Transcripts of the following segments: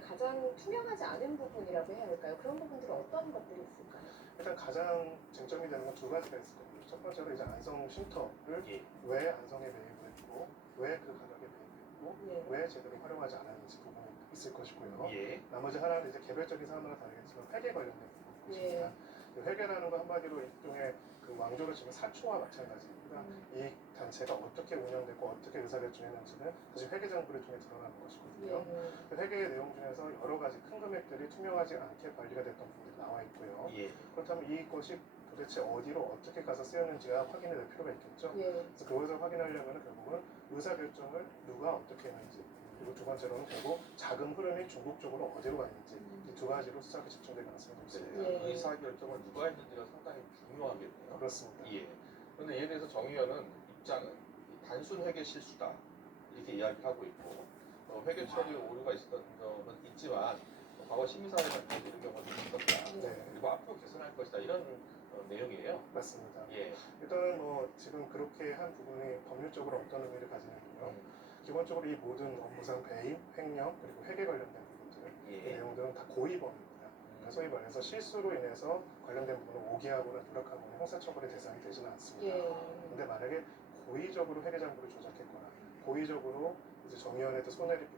중에 가장 투명하지 않은 부분이라고 해야 할까요? 그런 부분들은 어떤 것들이 있을까요? 일단 가장 쟁점이 되는 건 두 가지가 있을 겁니다. 첫 번째로 이제 안성 쉼터를 예. 왜 안성에 매입을 했고, 왜 그 가격에 매입했고, 네. 왜 제대로 활용하지 않았는지 부분이 있을 것이고요. 예. 나머지 하나는 이제 개별적인 사안마다 다르겠지만 회계 관련된 부분입니다. 예. 그 회계라는 거 한마디로 일종의 그 왕조를 지금 사초와 마찬가지입니다. 이 단체가 어떻게 운영됐고 어떻게 의사결정했는지는 사실 회계장부를 통해 드러나는 것이거든요. 예. 그 회계의 내용 중에서 여러 가지 큰 금액들이 투명하지 않게 관리가 됐던 부분들이 나와 있고요. 예. 그렇다면 이것이 도대체 어디로 어떻게 가서 쓰였는지가 확인이 될 필요가 있겠죠. 예. 그래서 그것을 확인하려면 결국은 의사결정을 누가 어떻게 했는지, 그리고 두 번째로는 결국 자금 흐름이 중국적으로 어디로 갔는지, 이 두 가지로 수사가 집중될 가능성이 높습니다. 예. 의사결정을 누가 했는지가 상당히 중요하겠네요. 그렇습니다. 예. 그런데 이에 대해서 정 의원은 입장은 이 단순 회계 실수다 이렇게 이야기를 하고 있고 회계 처리 오류가 있었던 점은 있지만 과거 심의사회가 이런 경우가 좀 있었다. 네. 그리고 앞으로 개선할 것이다 이런 내용이에요. 맞습니다. 예. 일단은 뭐 지금 그렇게 한 부분이 법률적으로 어떤 의미를 가지냐면요. 기본적으로 이 모든 업무상 배임, 횡령, 그리고 회계 관련된 부분들, 이 예. 내용들은 다 고의범입니다. 그러니까 소위 말해서 실수로 인해서 관련된 부분을 오기하거나 누락하거나 형사처벌의 대상이 되지는 않습니다. 예. 근데 만약에 고의적으로 회계장부를 조작했거나 고의적으로 이제 정의원한테 손해를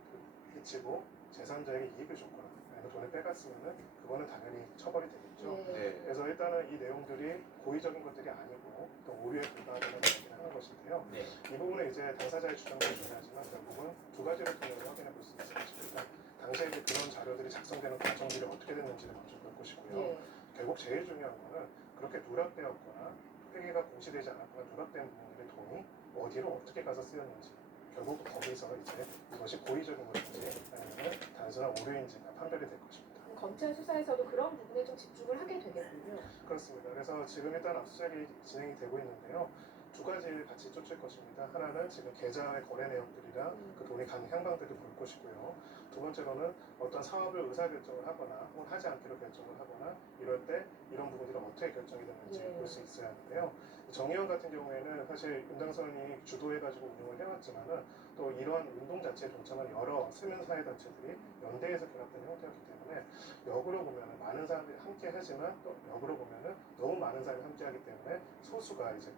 끼치고 제3자에게 이익을 줬거나 아니면 돈을 빼갔으면은 그거는 당연히 처벌이 되겠죠. 예. 네. 그래서 일단은 이 내용들이 고의적인 것들이 아니고 또 오류에 불과하다는 얘기를 하는 것인데요. 네. 이 부분은 이제 당사자의 주장도 중요하지만 결국은 두 가지를 통해서 확인해 볼 수 있을 것입니다. 당시에 이제 그런 자료들이 작성되는 과정들이 어떻게 됐는지를 먼저 볼 것이고요. 예. 결국 제일 중요한 거는 그렇게 누락되었거나 회계가 공시되지 않았거나 누락된 부분들의 돈이 어디로 어떻게 가서 쓰였는지, 결국 거기서 이제 이것이 고의적인 것인지 아니면 단순한 오류인지가 판별이 될 것입니다. 검찰 수사에서도 그런 부분에 좀 집중을 하게 되겠군요. 그렇습니다. 그래서 지금 일단 압수수색이 진행이 되고 있는데요. 두 가지를 같이 쫓을 것입니다. 하나는 지금 계좌의 거래 내역들이랑 그 돈이 간 향방들을 볼 것이고요. 두 번째로는 어떤 사업을 의사결정을 하거나 혹은 하지 않기로 결정을 하거나 이럴 때 이런 부분들이 어떻게 결정이 됐는지 네. 볼 수 있어야 하는데요. 정의원 같은 경우에는 사실 윤당선이 주도해가지고 운영을 해왔지만은 또 이러한 운동 자체에 동참한 여러 세면사회단체들이 연대해서 결합된 형태였기 때문에 역으로 보면은 많은 사람들이 함께 하지만 또 역으로 보면은 너무 많은 사람이 함께 하기 때문에 소수가 이제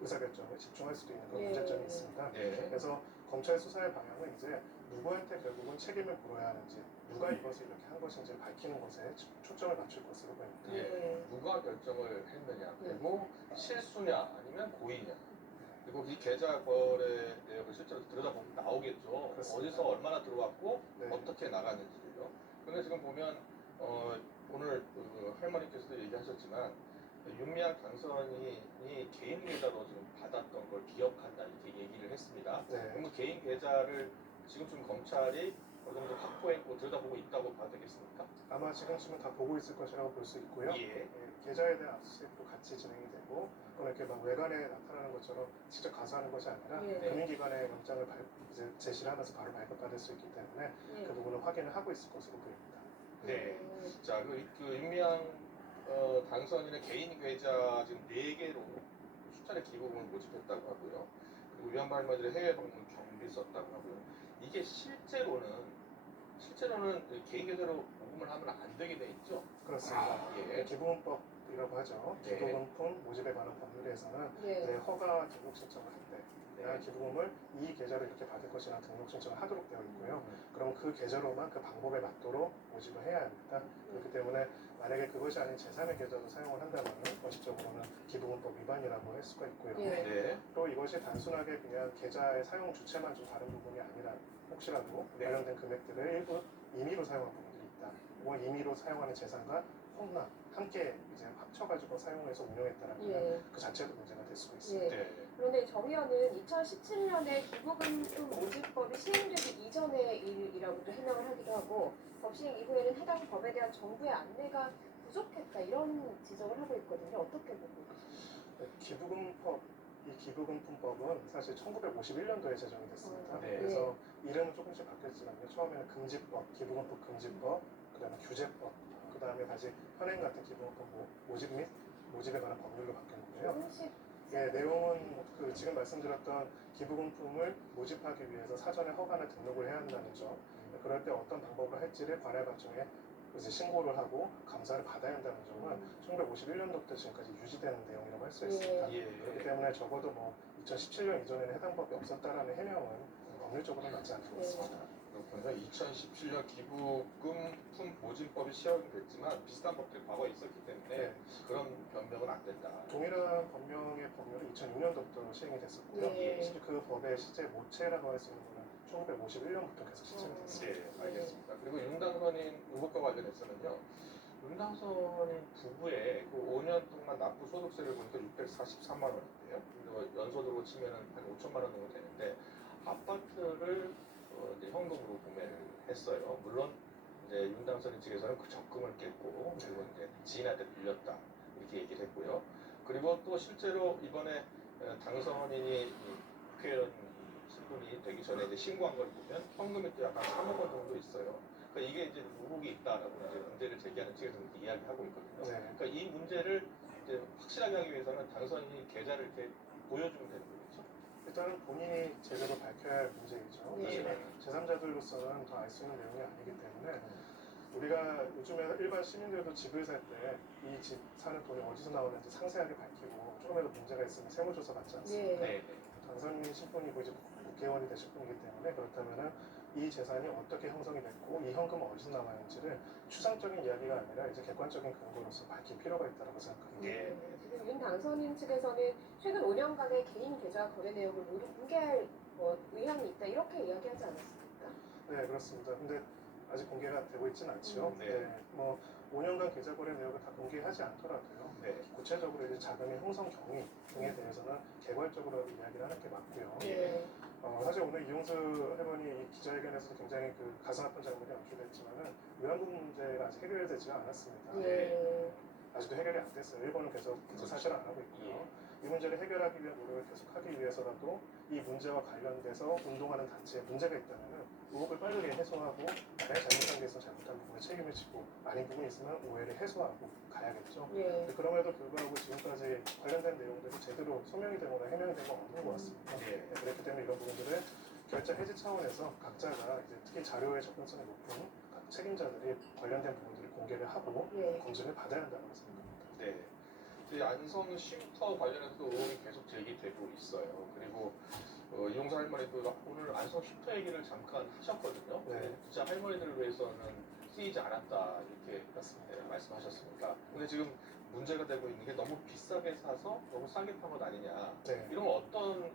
의사결정에 집중할 수도 있는 그런 예. 문제점이 있습니다. 네. 그래서 검찰 수사의 방향은 이제 누구한테 결국은 책임을 물어야 하는지, 누가 이것을 이렇게 한 것인지를 밝히는 것에 초점을 맞출 것으로 보입니다. 예. 누가 결정을 했느냐, 그리고 실수냐 아니면 고의냐, 그리고 이 계좌 거래 내역을 실제로 들여다보면 나오겠죠. 그렇습니다. 어디서 얼마나 들어왔고 네. 어떻게 나갔는지를요. 그런데 지금 보면 오늘 그 할머니께서도 얘기하셨지만 윤미향 당선인이 개인 계좌로 지금 받았던 걸 기억한다 이렇게 얘기를 했습니다. 네. 그럼 그 개인 계좌를 지금쯤 검찰이 어느 정도 확보했고 들여다보고 있다고 봐도 되겠습니까? 아마 지금쯤은 다 보고 있을 것이라고 볼 수 있고요. 예. 예, 계좌에 대한 압수수색도 같이 진행이 되고, 그건 이렇게 막 외관에 나타나는 것처럼 직접 가서 하는 것이 아니라 예. 금융기관에 영장을 이제 제시를 하면서 바로 발급받을 수 있기 때문에 예. 그 부분을 확인을 하고 있을 것으로 보입니다. 네. 자, 그 윤미향 당선인의 개인 계좌 지금 4개로 수차례 기부금을 모집했다고 하고요. 그리고 위안부 할머니들의 해외 방문 경비 썼다고 하고요. 이게 실제로는 개인 계좌로 모금을 하면 안 되게 돼 있죠. 그렇습니다. 예. 기부금법이라고 하죠. 네. 기부금품 모집에 관한 법률에서는 예. 이제 허가 등록 신청을 할 때 내가 네. 기부금을 이 계좌로 이렇게 받을 것이나 등록 신청을 하도록 되어 있고요. 그럼 그 계좌로만 그 방법에 맞도록 모집을 해야 합니다. 그렇기 때문에 만약에 그것이 아닌 제3의 계좌로 사용을 한다면 원칙적으로는 기부금법 위반이라고 할 수가 있고요. 예. 네. 또 이것이 단순하게 그냥 계좌의 사용 주체만 좀 다른 부분이 아니라 혹시라도 네. 관련된 금액들을 일부 임의로 사용한 부분들이 있다. 혹은 임의로 사용하는 재산과 혼납 함께 이제 합쳐가지고 사용해서 운영했다라는 예. 그 자체도 문제가 될 수가 있습니다. 예. 네. 그런데 정 의원은 2017년에 기부금품 모집법이 시행되기 이전의 일이라고도 해명을 하기도 하고 법 시행 이후에는 해당 법에 대한 정부의 안내가 부족했다 이런 지적을 하고 있거든요. 어떻게 보고 계십니까? 이 기부금품법은 사실 1951년도에 제정이 됐습니다. 네. 그래서 이름은 조금씩 바뀌었지만요. 처음에는 금지법, 기부금품 금지법, 그 다음에 규제법, 그 다음에 다시 현행 같은 기부금품 모집 및 모집에 관한 법률로 바뀌었는데요. 조금씩 예, 내용은 그 지금 말씀드렸던 기부금품을 모집하기 위해서 사전에 허가나 등록을 해야 한다는 점, 그럴 때 어떤 방법을 할지를 관할 과정에 이제 신고를 하고 감사를 받아야 한다는 점은 1951년도부터 지금까지 유지되는 내용이라고 할 수 있습니다. 예. 그렇기 때문에 적어도 뭐 2017년 이전에는 해당 법이 없었다라는 해명은 법률적으로는 맞지 않는 것 같습니다. 그렇군요. 2017년 기부금품 모집법이 시행이 됐지만 비슷한 법들이 과거에 있었기 때문에 네. 그런 변명은 안 된다. 동일한 법령의 법률은 2006년도부터 시행이 됐었고요. 네. 실제 그 법의 실제 모체라고 할 수 있는 거는 1951년부터 계속 시행이 됐습니다. 네, 알겠습니다. 그리고 윤당선인 의혹과 관련해서는요. 윤당선인 부부의 그 5년 동안 납부 소득세를 보니까 643만 원인데요. 그리고 연소득으로 치면은 한 5천만 원 정도 되는데 아파트를 이제 현금으로 구매를 했어요. 물론 이제 윤당선인 측에서는 그 적금을 깼고 그리고 이제 지인한테 빌렸다 이렇게 얘기를 했고요. 그리고 또 실제로 이번에 당선인이 이 국회의원 신분이 되기 전에 이제 신고한 걸 보면 현금이 또 약간 3억 원 정도 있어요. 그러니까 이게 이제 의혹이 있다라고 이제 문제를 제기하는 측에서 이렇게 이야기하고 있거든요. 네. 그러니까 이 문제를 이제 확실하게 하기 위해서는 당선인이 계좌를 이렇게 보여주면 되는 거겠죠. 일단은 본인이 제대로 밝혀야 할 문제이죠. 네. 사실 제3자들로서는 더 알 수 있는 내용이 아니기 때문에 우리가 요즘에 일반 시민들도 집을 살 때 이 집 사는 돈이 어디서 나오는지 상세하게 밝히고 조금이라도 문제가 있으면 세무조사 받지 않습니까? 네. 당선인 신분이고 이제 국회의원이 되실 분이기 때문에 그렇다면은 이 재산이 어떻게 형성이 됐고 이 현금은 어디서 나왔는지를 추상적인 이야기가 아니라 이제 객관적인 근거로서 밝힐 필요가 있다고 생각합니다. 네. 지금 윤 당선인 측에서는 최근 5년간의 개인 계좌 거래 내역을 모두 공개할 의향이 있다 이렇게 이야기하지 않았습니까? 네, 그렇습니다. 근데 아직 공개가 되고 있지는 않죠. 네. 뭐 5년간 계좌 거래 내역을 다 공개하지 않더라도요. 네. 구체적으로 이제 자금의 형성 경위 등에 대해서는 개괄적으로 이야기를 하는 게 맞고요. 네. 사실 오늘 이용수 할머니 이 기자회견에서도 굉장히 그 가슴 아픈 장면이 연출됐지만은 위안부 문제가 아직 해결되지가 않았습니다. 네. 아직도 해결이 안 됐어요. 일본은 계속 사실 안 하고 있고요. 이 문제를 해결하기 위한 노력을 계속하기 위해서라도 이 문제와 관련돼서 운동하는 단체에 문제가 있다면 의혹을 빠르게 해소하고 만약 잘못한 게 있으면 잘못한 부분에 책임을 지고 아닌 부분이 있으면 오해를 해소하고 가야겠죠. 네. 그럼에도 불구하고 지금까지 관련된 내용들이 제대로 소명이 되거나 해명이 된 건 없는 것 같습니다. 네. 그렇기 때문에 이런 부분들을 결자 해지 차원에서 각자가 이제 특히 자료의 접근성이 높은 각 책임자들이 관련된 부분들을 공개를 하고 네. 검증을 받아야 한다고 생각합니다. 네. 이제 안성 쉼터 관련해서도 의혹이 계속 제기되고 있어요. 그리고 이용사 할머니도 오늘 안성 쉼터 얘기를 잠깐 하셨거든요. 네. 진짜 할머니들을 위해서는 쓰이지 않았다 이렇게 맞습니다. 말씀하셨습니까? 근데 지금 문제가 되고 있는 게 너무 비싸게 사서 너무 싸게 판 것 아니냐. 네. 이런 건 어떤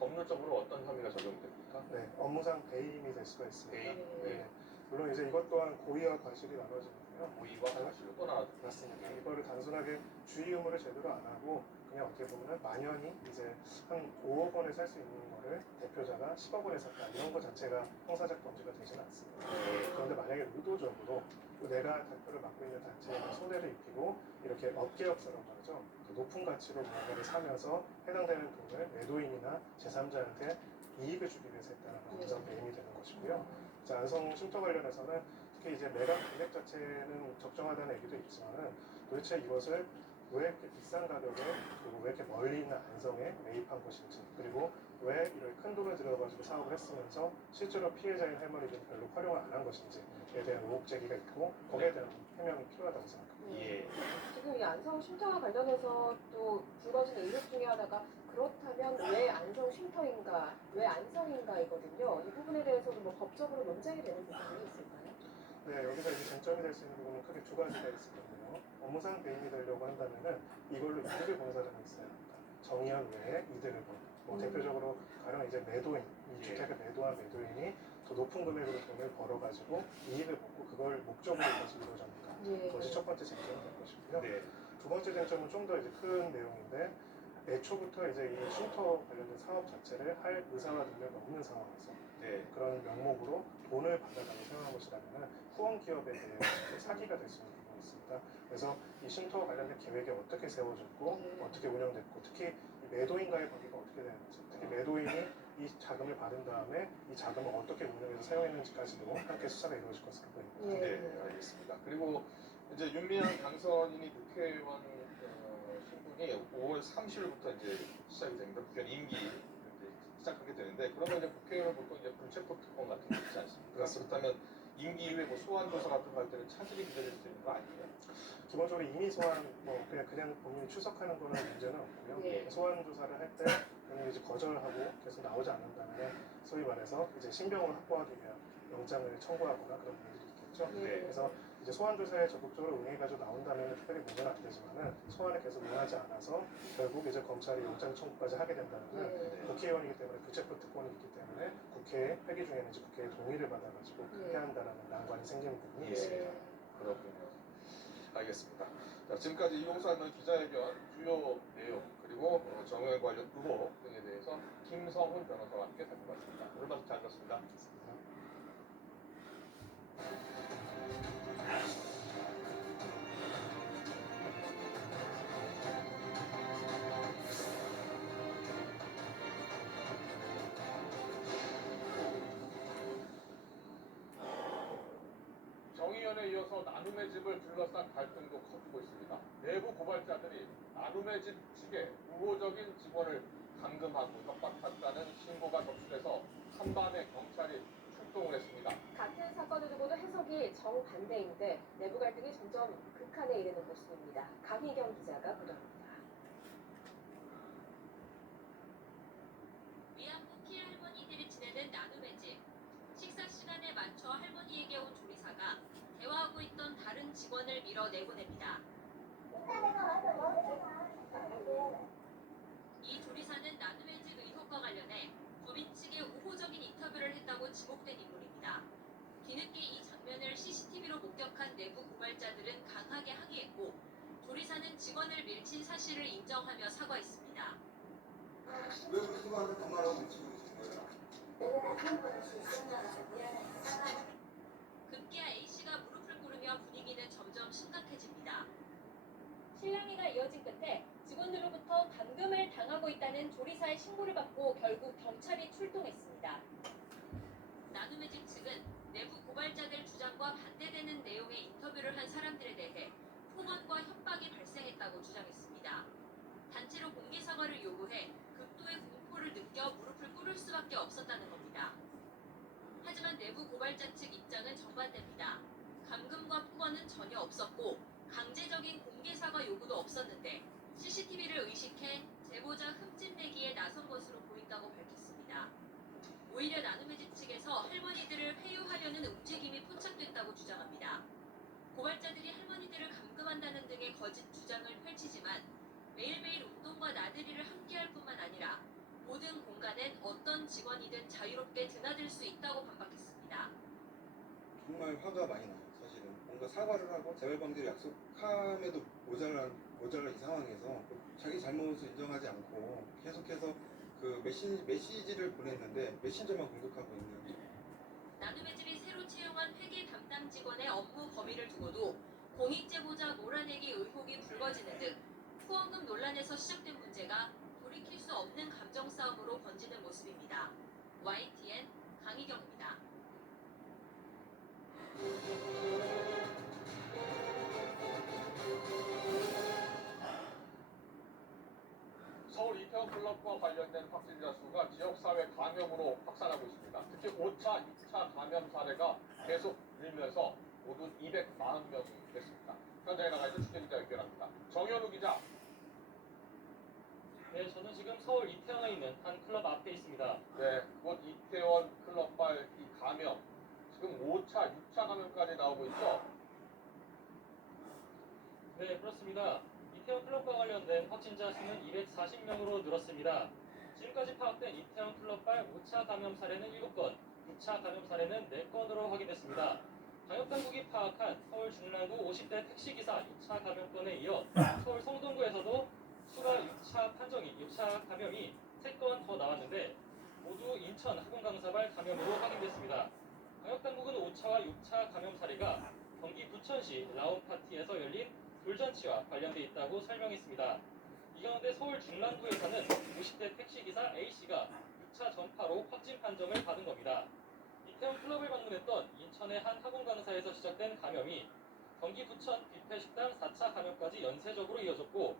법률적으로 어떤 혐의가 적용됩니까? 네, 업무상 배임이 될 수가 있습니다. 배임. 네. 물론 이제 이것 또한 고의와 과실이 나눠지는데요. 고의와 과실로 또 나왔죠. 맞습니다. 이거를 단순하게 주의 의무를 제대로 안 하고 그냥 어떻게 보면 만연히 이제 한 5억 원에 살 수 있는 거를 대표자가 10억 원에 샀다 이런 거 자체가 형사적 범죄가 되지는 않습니다. 그런데 만약에 의도적으로 내가 대표를 맡고 있는 단체에 손해를 입히고 이렇게 업계 역사라고 하죠. 그 높은 가치로 무언가를 사면서 해당되는 돈을 매도인이나 제3자한테 이익을 주기 위해서 했다는 건 업무상 배임이 되는 것이고요. 자, 안성 쉼터 관련해서는 특히 이제 매각 금액 자체는 적정하다는 얘기도 있지만은 도대체 이것을 왜 이렇게 비싼 가격에 그리고 왜 이렇게 멀리 있는 안성에 매입한 것인지 그리고 왜 이렇게 큰 돈을 들여가지고 사업을 했으면서 실제로 피해자인 할머니들이 별로 활용을 안 한 것인지에 대한 의혹 제기가 있고 거기에 대한 해명이 필요하다고 생각합니다. 예. 지금 이 안성 쉼터와 관련해서 또 불거진 의혹 중에 하나가 그렇다면 왜 안성 쉼터인가, 왜 안성인가이거든요. 이 부분에 대해서도 뭐 법적으로 논쟁이 되는 부분이 있을까요? 네, 여기서 이제 쟁점이 될 수 있는 부분은 크게 두 가지가 있을 건데요. 업무상 배임이 되려고 한다면은 이걸로 이득을 보는 사람이 있어야 합니다. 정의연 외에 이득을 보는. 뭐 대표적으로 가령 이제 매도인, 이 주택을 매도한 매도인이 더 높은 금액으로 돈을 벌어가지고 이익을 받고 그걸 목적으로 다시 이루어졌는가. 네. 그것이 첫 번째 쟁점이 될 것이고요. 네. 두 번째 쟁점은 좀 더 이제 큰 내용인데 애초부터 이제 이 쉼터 관련된 사업 자체를 할 의사와 능력이 없는 상황에서 네. 그런 명목으로 돈을 받아가고 사용한 것이라면 후원 기업에 대해 사기가 될 수 있는 부분이 있습니다. 그래서 이 쉼터 관련된 계획이 어떻게 세워졌고 어떻게 운영됐고 특히 이 매도인과의 관계가 어떻게 되는지 특히 매도인이 이 자금을 받은 다음에 이 자금을 어떻게 운영해서 사용했는지까지도 함께 수사가 이루어질 것으로 보입니다. 네, 알겠습니다. 그리고 이제 윤미향 당선인이 국회의원 신분이 5월 30일부터 이제 시작이 됩니다. 국회의원 임기 시작하게 되는데 그러면 이제 국회의원은 보통 이제 불체포 특권 같은 게 있지 않습니까? 그렇습니다. 그렇다면 임기 이후에 뭐 소환 조사 같은 거 할 때는 차질이 기다릴 수 있는 거 아니에요? 기본적으로 임의 소환 뭐 그냥 본인이 출석하는 거는 문제는 없고요. 네. 소환 조사를 할 때 본인이 이제 거절하고 계속 나오지 않는다면 소위 말해서 이제 신병을 확보하기 위한 영장을 청구하거나 그런 부분들이 있겠죠. 네. 그래서 이제 소환 조사에 적극적으로 응해가지고 나온다면 특별히 문제는 안 되지만은 소환을 계속 응하지 않아서 결국 이제 검찰이 영장 청구까지 하게 된다면 네. 국회의원이기 때문에 불체포 특권이 있기 때문에 국회 회기 중에는 이제 국회의 동의를 받아가지고 네. 해야 한다는 난관이 생기는 부분이 예. 있습니다. 그렇군요. 알겠습니다. 자, 지금까지 이용수하는 기자회견 주요 내용 그리고 정의원 관련 의혹 등에 대해서 김성훈 변호사와 함께 살펴봤습니다. 오늘 말씀 잘 들었습니다. 정의연에 이어서 나눔의 집을 둘러싼 갈등도 커지고 있습니다. 내부 고발자들이 나눔의 집 측에 우호적인 직원을 감금하고 협박했다는 신고가 접수돼서 한밤에 경찰이 출동을 했습니다. 같은 사건을 두고도 해석이 정반대인데 내부 갈등이 점점 극한에 이르는 모습입니다. 강희경 기자가 보도합니다. 위안부 피해 할머니들이 지내는 나눔의 집. 식사 시간에 맞춰 할머니에게 온 조리사가 대화하고 있던 다른 직원을 밀어 내보냅니다. 이 조리사는 나눔의 집 의혹과 관련해 법인 측에 우호적인 인터뷰를 했다고 지목된 인물입니다. 뒤늦게 이 장면을 CCTV로 목격한 내부 고발자들은 강하게 항의했고 조리사는 직원을 밀친 사실을 인정하며 사과했습니다. 왜 우리 수고하는 엄마라고 미치고 계신 거예요? 급기야 A씨가 무릎을 꿇으며 분위기는 점점 심각해집니다. 실랑이가 이어진 끝에 직원들로부터 감금을 당하고 있다는 조리사의 신고를 받고 결국 경찰이 출동했습니다. 나눔의 집 측은 내부 고발자들 주장과 반대되는 내용의 인터뷰를 한 사람들에 대해 폭언과 협박이 발생했다고 주장했습니다. 단체로 공개 사과를 요구해 극도의 공포를 느껴 무릎을 꿇을 수밖에 없었다는 겁니다. 하지만 내부 고발자 측 입장은 정반대입니다. 감금과 폭언은 전혀 없었고 강제적인 공개 사과 요구도 없었는데 CCTV를 의식해 제보자 흠집내기에 나선 것으로 보인다고 밝혔습니다. 오히려 나눔의 집 측에서 할머니들을 회유하려는 움직임이 포착됐다고 주장합니다. 고발자들이 할머니들을 감금한다는 등의 거짓 주장을 펼치지만 매일매일 운동과 나들이를 함께할 뿐만 아니라 모든 공간엔 어떤 직원이든 자유롭게 드나들 수 있다고 반박했습니다. 정말 화가 많이 나요. 사실은 뭔가 사과를 하고 재발 방지를 약속함에도 모자란 이 상황에서 자기 잘못을 인정하지 않고 계속해서 그 메시지를 보냈는데 메신저만 공격하고 있는. 나눔의 집이 새로 채용한 회계 담당 직원의 업무 범위를 두고도 공익제보자 몰아내기 의혹이 불거지는 등 후원금 논란에서 시작된 문제가 돌이킬 수 없는 감정 싸움으로 번지는 모습입니다. YTN 강희경입니다. 서울 이태원 클럽과 관련된 확진자 수가 지역사회 감염으로 확산하고 있습니다. 특히 5차, 6차 감염 사례가 계속 늘면서 모두 240명이 됐습니다. 현장에 나가 있는 취재기자 연결합니다. 정현우 기자. 네, 저는 지금 서울 이태원에 있는 한 클럽 앞에 있습니다. 네, 곧 이태원 클럽발 이 감염. 지금 5차, 6차 감염까지 나오고 있죠. 네, 그렇습니다. 이태원 클럽과 관련된 확진자 수는 240명으로 늘었습니다. 지금까지 파악된 이태원 클럽발 5차 감염 사례는 7건, 6차 감염 사례는 4건으로 확인됐습니다. 방역당국이 파악한 서울 중랑구 50대 택시기사 6차 감염건에 이어 서울 성동구에서도 추가 6차 판정이 6차 감염이 3건 더 나왔는데 모두 인천 학원강사발 감염으로 확인됐습니다. 방역당국은 5차와 6차 감염 사례가 경기 부천시 라운파티에서 열린 돌잔치와 관련돼 있다고 설명했습니다. 이 가운데 서울 중랑구에서는 50대 택시기사 A씨가 6차 전파로 확진 판정을 받은 겁니다. 이태원 클럽을 방문했던 인천의 한 학원 강사에서 시작된 감염이 경기 부천 뷔페식당 4차 감염까지 연쇄적으로 이어졌고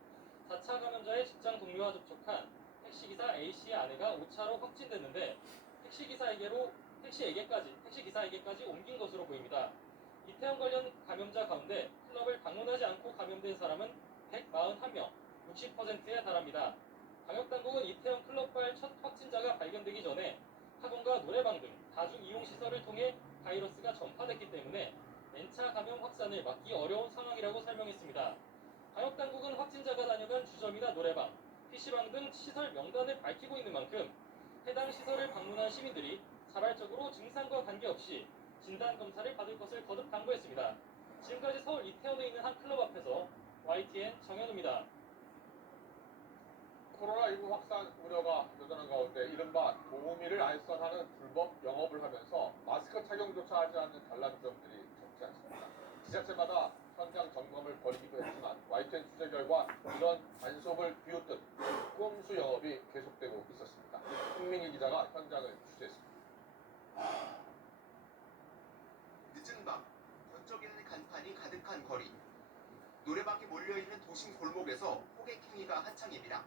4차 감염자의 직장 동료와 접촉한 택시기사 A씨의 아내가 오차로 확진됐는데 택시기사에게까지 옮긴 것으로 보입니다. 이태원 관련 감염자 가운데 클럽을 방문하지 않고 감염된 사람은 141명, 60%에 달합니다. 방역당국은 이태원 클럽발 첫 확진자가 발견되기 전에 학원과 노래방 등 다중 이용 시설을 통해 바이러스가 전파됐기 때문에 N차 감염 확산을 막기 어려운 상황이라고 설명했습니다. 방역당국은 확진자가 다녀간 주점이나 노래방, PC방 등 시설 명단을 밝히고 있는 만큼 해당 시설을 방문한 시민들이 자발적으로 증상과 관계없이 진단검사를 받을 것을 거듭 당부했습니다. 지금까지 서울 이태원에 있는 한 클럽 앞에서 YTN 정현우입니다. 코로나19 확산 우려가 여전한 가운데 이른바 도우미를 알선하는 불법 영업을 하면서 마스크 착용조차 하지 않는 단란점들이 적지 않습니다. 지자체마다 현장 점검을 벌이기도 했지만 YTN 취재 결과 이런 단속을 비웃듯 꼼수 영업이 계속되고 있었습니다. 홍민희 기자가 현장을 취재했습니다. 늦은 밤, 번쩍이는 간판이 가득한 거리. 노래방이 몰려있는 도심 골목에서 호객 행위가 한창입니다.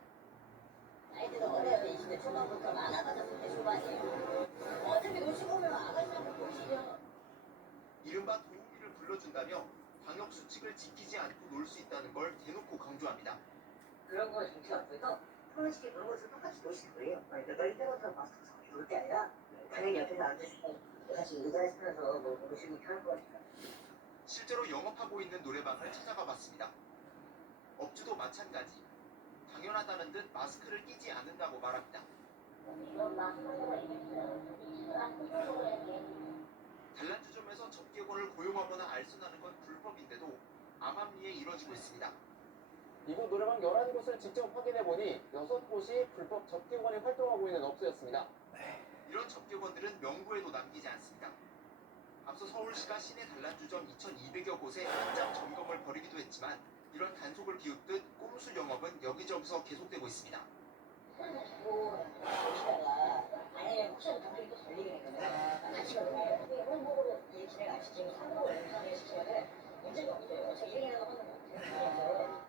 아이들은 어려요. 20대 초반부터 많아가지고 10대 초반이에요. 어차피 놀시고 오면 아가씨하고 보시죠. 이른바 도우미를 불러준다며 방역 수칙을 지키지 않고 놀 수 있다는 걸 대놓고 강조합니다. 그런 거 정치 앞에서 솔직히 그런 것을 똑같이 노시는 거예요. 내가 이때부터 마스크 쓰고 놀 게 아니라 당연히 옆에서 앉으시고 같이 의자에서 뭐 노시고 이렇게 할 거니까. 실제로 영업하고 있는 노래방을 찾아가 봤습니다. 업주도 마찬가지. 당연하다는 듯 마스크를 끼지 않는다고 말합니다. 이건 마스크가 있겠어요. 단란주점에서 접객원을 고용하거나 알선하는 건 불법인데도 암암리에 이뤄지고 있습니다. 이곳 노래방 11곳을 직접 확인해보니 6곳이 불법 접객원이 활동하고 있는 업소였습니다. 이런 접객원들은 명부에도 남기지 않습니다. 앞서 서울시가 시내 단란주점 2,200여 곳에 현장 점검을 벌이기도 했지만 이런 단속을 비웃듯 꼼수 영업은 여기저기서 계속되고 있습니다. 손 잡고 보시다가 아니면 혹시라도 동생이 또 걸리겠거든요. 다치거든요. 근데 홍보로 이 진행하시지 상호로 영상을 시키면은 문제가 없어요. 저 이행이라고 하는 거.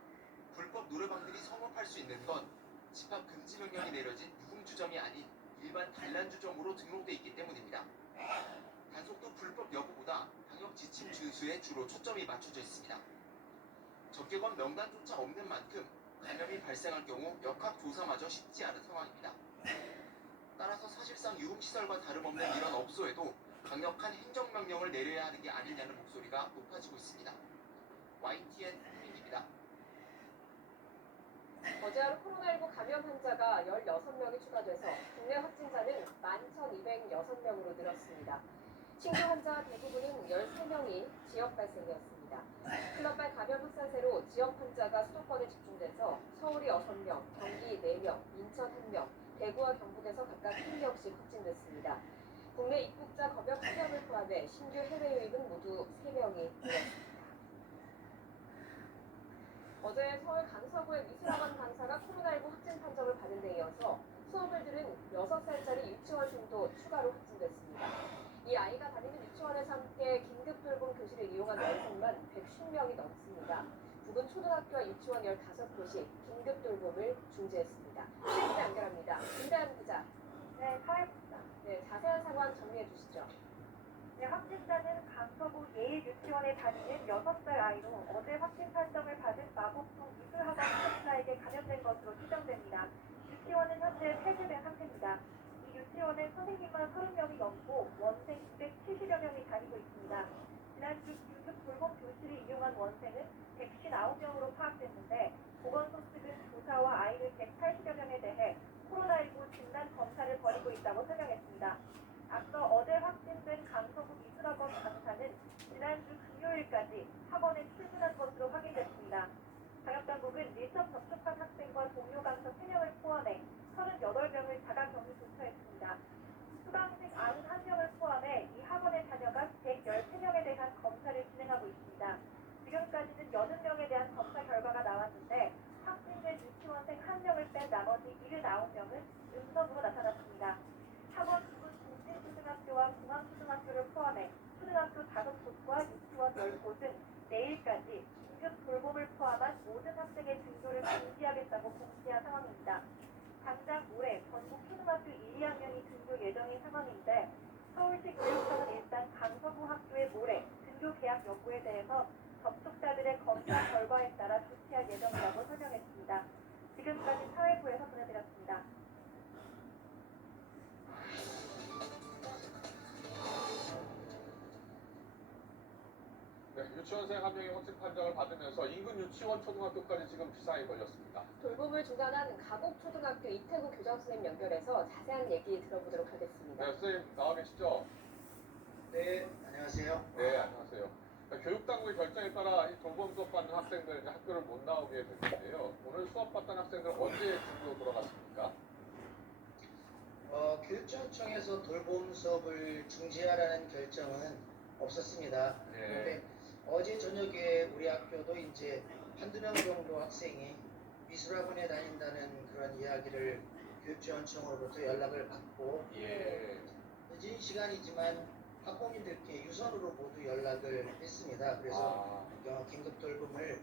불법 노래방들이 성업할 수 있는 건 집합 금지 명령이 내려진 유흥주점이 아닌 일반 단란주점으로 등록돼 있기 때문입니다. 단속도 불법 여부보다 방역 지침 준수에 주로 초점이 맞춰져 있습니다. 접객원 명단조차 없는 만큼 감염이 발생할 경우 역학조사마저 쉽지 않은 상황입니다. 따라서 사실상 유흥시설과 다름없는 이런 업소에도 강력한 행정명령을 내려야 하는 게 아니냐는 목소리가 높아지고 있습니다. YTN 홍민기입니다. 어제 하루 코로나19 감염 환자가 16명이 추가돼서 국내 확진자는 11,206명으로 늘었습니다. 신규 환자 대부분은 13명이 지역 발생이었습니다. 클럽발 감염 확산세로 지역 환자가 수도권에 집중돼서 서울이 6명, 경기 4명, 인천 1명, 대구와 경북에서 각각 1명씩 확진됐습니다. 국내 입국자 검역 수명을 포함해 신규 해외 유입은 모두 3명이 늘었습니다. 어제 서울 강서구의 미술학원 강사가 코로나19 확진 판정을 받은 데 이어서 수업을 들은 6살짜리 유치원생도 추가로 확진됐습니다. 이 아이가 다니는 유치원에서 함께 긴급 돌봄 교실을 이용한 원생만 150명이 넘습니다. 부근 초등학교와 유치원 15곳이 긴급 돌봄을 중지했습니다. 실제 연결합니다. 김다현 기자. 네, 사회부입니다. 네, 자세한 상황 정리해 주시죠. 네, 확진자는 강서구 예일유치원에 다니는 6살 아이로 어제 확진 판정을 받은 마곡동 미술학원 교사에게 감염된 것으로 추정됩니다. 유치원은 현재 폐쇄된 상태입니다. 이 유치원은 선생님만 30명이 넘고 원생 270여 명이 다니고 있습니다. 지난주 긴급 돌봄 교실을 이용한 원생은 159명으로 파악됐는데 보건소 측은 조사와 아이들 180여 명에 대해 코로나19 진단 검사를 벌이고 있다고 설명했습니다. 앞서 어제 확진된 강서구 미술학원 강사는 지난주 금요일까지 학원에 출근한 것으로 확인됐습니다. 방역당국은 밀접 접촉한 학생과 동료 강사 3명을 포함해 38명을 자가격리 조처했습니다. 수강생 91명을 포함해 이 학원에 다녀간 113명에 대한 검사를 진행하고 있습니다. 지금까지는 80명에 대한 검사 결과가 나왔는데 확진된 유치원생 1명을 뺀 나머지 79명은 음성으로 나타났습니다. 학원 부근 공진초등학교와 공항초등학교를 포함해 초등학교 5곳과 유치원 10곳은 내일까지 긴급 돌봄을 포함한 모든 학생의 등교를 금지하겠다고 공지한 상황입니다. 당장 모레 전국 초등학교 1, 2학년이 등교 예정인 상황인데 서울시 교육청은 일단 강서구 학교의 모레 등교 계약 여부에 대해서 접촉자들의 검사 결과에 따라 조치할 예정이라고 설명했습니다. 지금까지 사회부에서 보내드렸습니다. 네, 유치원생 한 명이 확진 판정을 받으면서 인근 유치원 초등학교까지 지금 비상이 걸렸습니다. 돌봄을 주관한 가곡초등학교 이태구 교장선생님 연결해서 자세한 얘기 들어보도록 하겠습니다. 네, 선생님 나와 계시죠? 네, 안녕하세요. 네, 안녕하세요. 교육당국의 결정에 따라 이 돌봄 수업 받는 학생들 이제 학교를 못 나오게 됐는데요. 오늘 수업 받던 학생들 언제 등교 돌아갔습니까? 교육청에서 돌봄 수업을 중지하라는 결정은 없었습니다. 네. 그런데 어제 저녁에 우리 학교도 이제 한두 명 정도 학생이 미술학원에 다닌다는 그런 이야기를 교육지원청으로부터 연락을 받고 예. 늦은 시간이지만 학부모님들께 유선으로 모두 연락을 했습니다. 그래서 긴급 돌봄을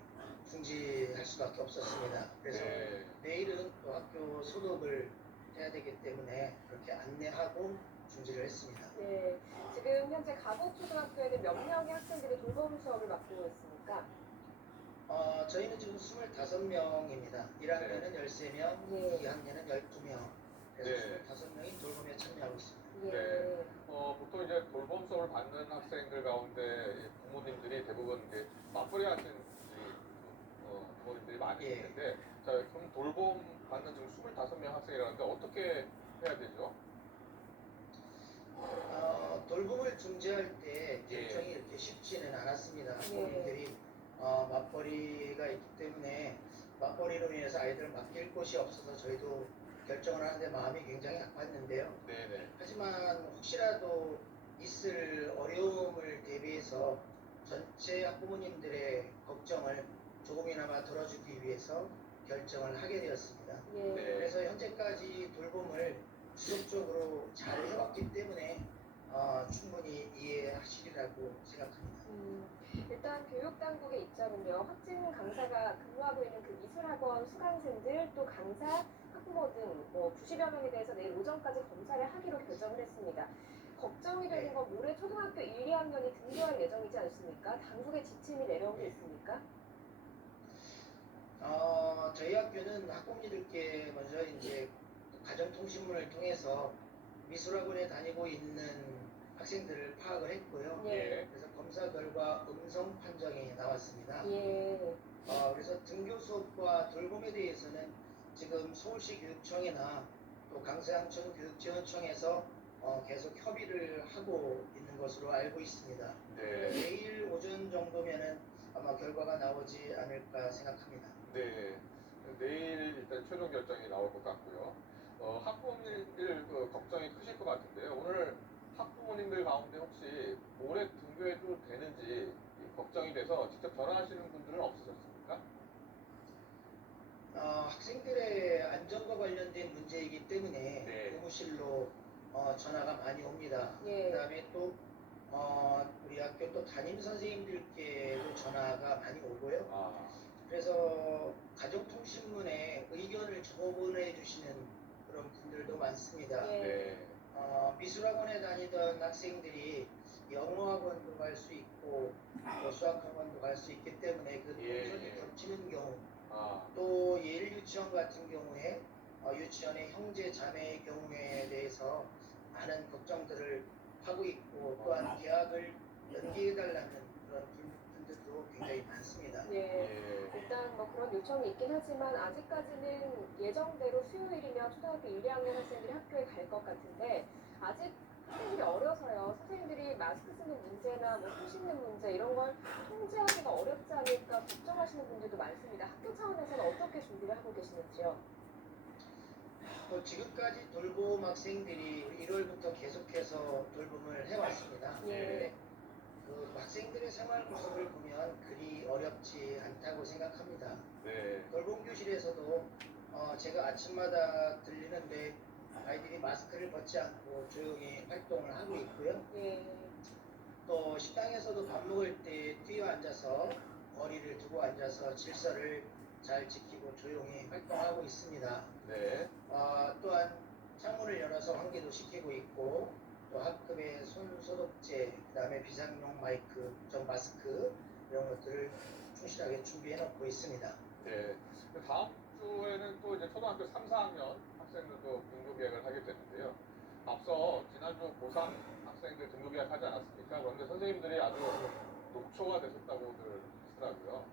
중지할 수밖에 없었습니다. 그래서 네. 내일은 또 학교 소독을 해야 되기 때문에 그렇게 안내하고 중지를 했습니다. 네, 지금 현재 가곡초등학교에는 몇 명의 학생들이 돌봄 수업을 맡고 있습니까? 저희는 지금 25명입니다. 1학년은 13명, 네. 2학년은 12명. 그래서 네. 25명이 돌봄에 참여하고 있습니다. 예. 네. 보통 이제 돌봄 수업을 받는 학생들 가운데 부모님들이 대부분 이제 맞벌이 하시는 부모님들이 많이 예. 있는데, 자, 그럼 돌봄 받는 지금 25명 학생이라는데 어떻게 해야 되죠? 돌봄을 중지할 때 예. 결정이 이렇게 쉽지는 않았습니다. 네. 부모님들이 맞벌이가 있기 때문에 맞벌이로 인해서 아이들을 맡길 곳이 없어서 저희도 결정을 하는데 마음이 굉장히 아팠는데요. 네네. 하지만 혹시라도 있을 어려움을 대비해서 전체 학부모님들의 걱정을 조금이나마 덜어주기 위해서 결정을 하게 되었습니다. 예. 네. 그래서 현재까지 돌봄을 지속적으로 잘 해왔기 때문에 충분히 이해하시리라고 생각합니다. 일단 교육당국의 입장은요, 확진 강사가 근무하고 있는 그 미술학원 수강생들 또 강사, 학부모 등 90여 명에 대해서 내일 오전까지 검사를 하기로 결정을 했습니다. 걱정이 되는 건 모레 초등학교 1, 2학년이 등교할 예정이지 않습니까? 당국의 지침이 내려온 게 있습니까? 저희 학교는 학부모님들께 먼저 이제 가정통신문을 통해서 미술학원에 다니고 있는 학생들을 파악을 했고요. 예. 그래서 검사 결과 음성 판정이 나왔습니다. 예. 그래서 등교 수업과 돌봄에 대해서는 지금 서울시 교육청이나 또 강서양천 교육지원청에서 계속 협의를 하고 있는 것으로 알고 있습니다. 네. 내일 오전 정도면은 아마 결과가 나오지 않을까 생각합니다. 네. 내일 일단 최종 결정이 나올 것 같고요. 학부모님들 걱정이 크실 것 같은데요. 오늘 학부모님들 가운데 혹시 모레 등교해도 되는지 걱정이 돼서 직접 전화하시는 분들은 없으셨습니까? 학생들의 안전과 관련된 문제이기 때문에 네. 교무실로 전화가 많이 옵니다. 예. 그다음에 또 우리 학교 또 담임 선생님들께도 전화가 많이 오고요. 그래서 가정통신문에 의견을 적어보내 주시는 그런 분들도 많습니다. 예. 네. 미술학원에 다니던 학생들이 영어학원도 갈 수 있고 또 수학학원도 갈 수 있기 때문에 그 동선이 예. 겹치는 경우, 아, 또 예일유치원 같은 경우에 유치원의 형제 자매의 경우에 대해서 많은 걱정들을 하고 있고 또한 계약을 연기해달라는 그런 분들도 굉장히 많습니다. 예. 일단 그런 요청이 있긴 하지만 아직까지는 예정대로 수요일이면 초등학교 1, 2학년 학생들이 학교에 갈 것 같은데 아직 학생들이 어려서요. 선생님들이 마스크 쓰는 문제나 손 씻는 문제 이런 걸 통제하기가 어렵지 않을까 걱정하시는 분들도 많습니다. 학교 차원에서는 어떻게 준비를 하고 계시는지요? 지금까지 돌봄 학생들이 1월부터 계속해서 돌봄을 해왔습니다. 예. 그 학생들의 생활 모습을 보면 그리 어렵지 않다고 생각합니다. 네. 돌봄교실에서도 제가 아침마다 들리는데 아이들이 마스크를 벗지 않고 조용히 활동을 하고 있고요. 예. 또 식당에서도 밥 먹을 때 뛰어 앉아서 머리를 두고 앉아서 질서를 잘 지키고 조용히 활동하고 있습니다. 네. 또한 창문을 열어서 환기도 시키고 있고 또 학급에 손 소독제, 그다음에 비상용 마이크, 마스크 이런 것들을 충실하게 준비해 놓고 있습니다. 네. 다음 주에는 또 이제 초등학교 3, 4학년 학생들도 등교 계약을 하게 되는데요. 앞서 지난주 고3 학생들 등교 계약하지 않았습니까? 그런데 선생님들이 아주 녹초가 되셨다고들 하시더라고요.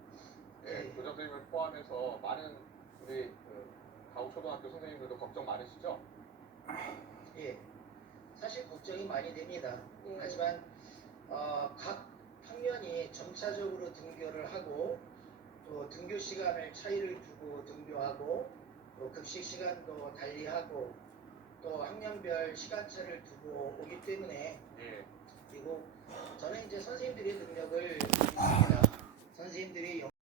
예, 교장 선생님을 포함해서 많은 우리 가옥초등학교 선생님들도 걱정 많으시죠? 예, 사실 걱정이 많이 됩니다. 네. 하지만 각 학년이 점차적으로 등교를 하고 또 등교 시간을 차이를 두고 등교하고 또 급식 시간도 달리하고 또 학년별 시간차를 두고 오기 때문에 예. 그리고 저는 이제 선생님들의 능력을 믿습니다. 선생님들이